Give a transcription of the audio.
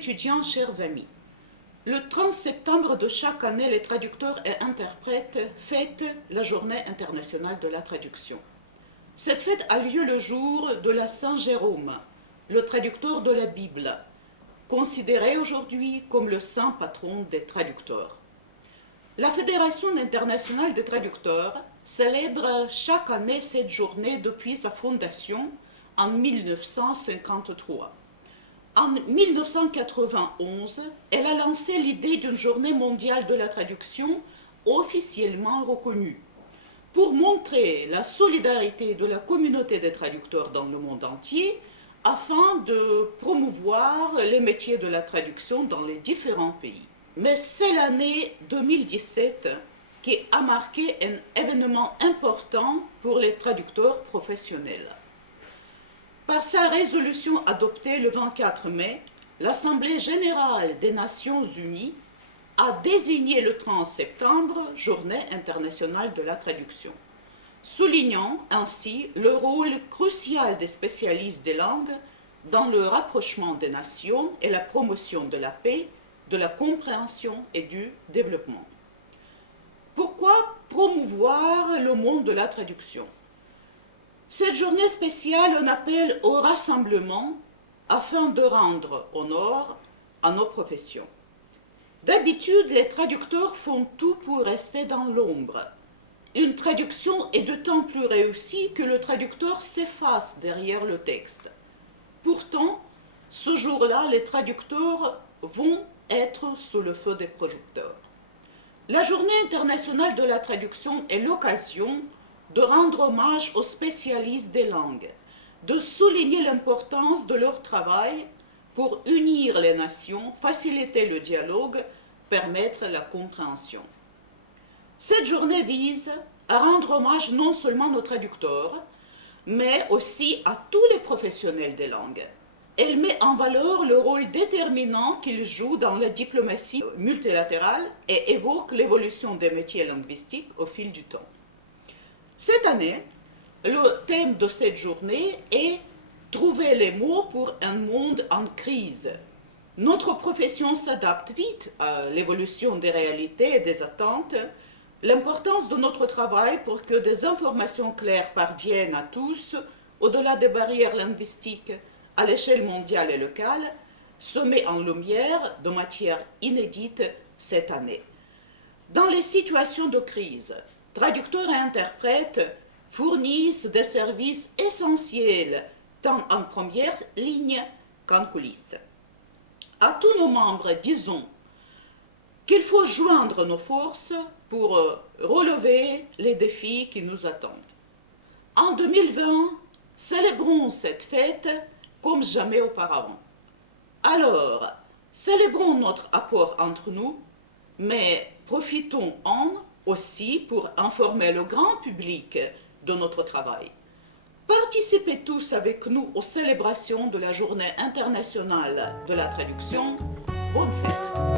étudiants, chers amis, le 30 septembre de chaque année, les traducteurs et interprètes fêtent la Journée internationale de la traduction. Cette fête a lieu le jour de la Saint Jérôme, le traducteur de la Bible, considéré aujourd'hui comme le saint patron des traducteurs. La Fédération internationale des traducteurs célèbre chaque année cette journée depuis sa fondation en 1953. En 1991, elle a lancé l'idée d'une journée mondiale de la traduction officiellement reconnue pour montrer la solidarité de la communauté des traducteurs dans le monde entier afin de promouvoir les métiers de la traduction dans les différents pays. Mais c'est l'année 2017 qui a marqué un événement important pour les traducteurs professionnels. Par sa résolution adoptée le 24 mai, l'Assemblée générale des Nations unies a désigné le 30 septembre Journée internationale de la traduction, soulignant ainsi le rôle crucial des spécialistes des langues dans le rapprochement des nations et la promotion de la paix, de la compréhension et du développement. Pourquoi promouvoir le monde de la traduction? Cette journée spéciale en appelle au rassemblement afin de rendre honneur à nos professions. D'habitude, les traducteurs font tout pour rester dans l'ombre. Une traduction est d'autant plus réussie que le traducteur s'efface derrière le texte. Pourtant, ce jour-là, les traducteurs vont être sous le feu des projecteurs. La Journée internationale de la traduction est l'occasion de rendre hommage aux spécialistes des langues, de souligner l'importance de leur travail pour unir les nations, faciliter le dialogue, permettre la compréhension. Cette journée vise à rendre hommage non seulement aux traducteurs, mais aussi à tous les professionnels des langues. Elle met en valeur le rôle déterminant qu'ils jouent dans la diplomatie multilatérale et évoque l'évolution des métiers linguistiques au fil du temps. Cette année, le thème de cette journée est « Trouver les mots pour un monde en crise ». Notre profession s'adapte vite à l'évolution des réalités et des attentes. L'importance de notre travail pour que des informations claires parviennent à tous, au-delà des barrières linguistiques, à l'échelle mondiale et locale, se met en lumière de manière inédite cette année. Dans les situations de crise, traducteurs et interprètes fournissent des services essentiels, tant en première ligne qu'en coulisses. À tous nos membres, disons qu'il faut joindre nos forces pour relever les défis qui nous attendent. En 2020, célébrons cette fête comme jamais auparavant. Alors, célébrons notre apport entre nous, mais profitons-en aussi pour informer le grand public de notre travail. Participez tous avec nous aux célébrations de la Journée internationale de la traduction. Bonne fête!